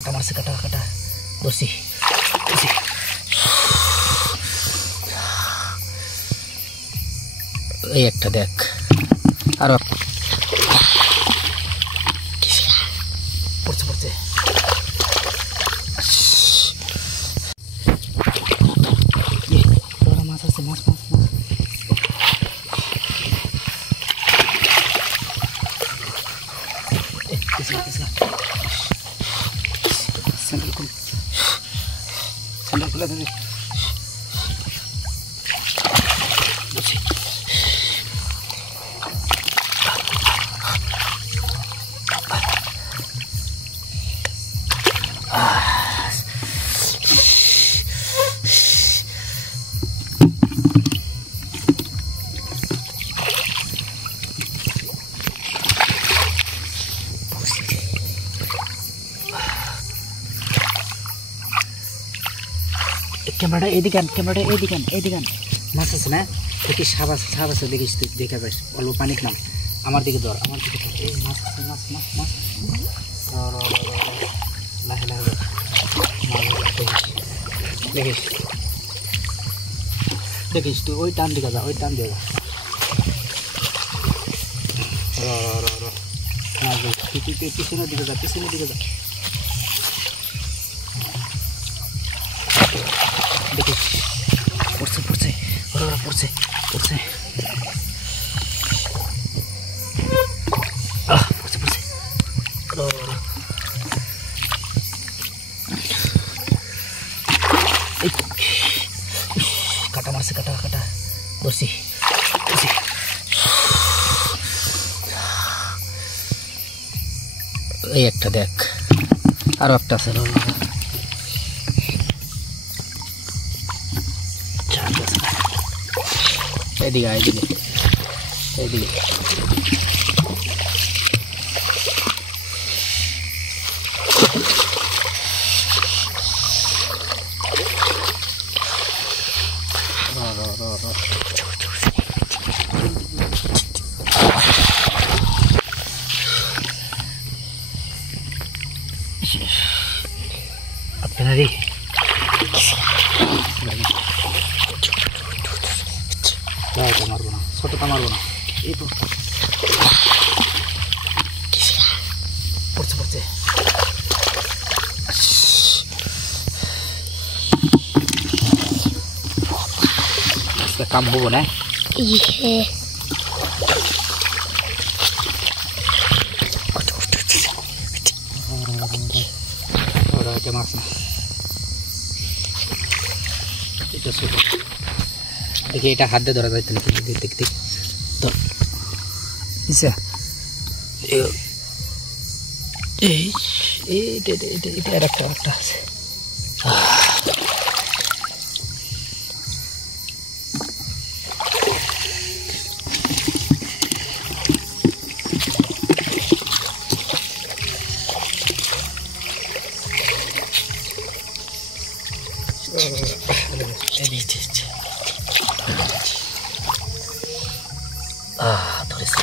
Kamar sekata-kata bersih. এই একটা দেখ আর পড়ছে মাছ আছে মাছ স্যান্ডেল খুলে দেবে ক্যামেরাটা এদিকে মাছ আছে না দেখি সাপ আছে দেখিস দেখা যাস অল্প পানি নাম আমার দিকে ধর এই মাছ আছে মাছ লাহে দেখিস তুই ওই টান দিকে যা পিছনের দিকে যা দেখিস পড়ছে পড়ছে কাটা মারছে কাটা বসি এই একটা দেখ আরো একটা আছে এদিকে আপনারই মারবো না ছোটটা মারবো না এই তো পড়ছে কাম হবো না মাছ না এটা ছোট দেখি এটা হাত দিয়ে ধরা যাইতো নাকি দেখ তো এটা একটা আছে ধরেছে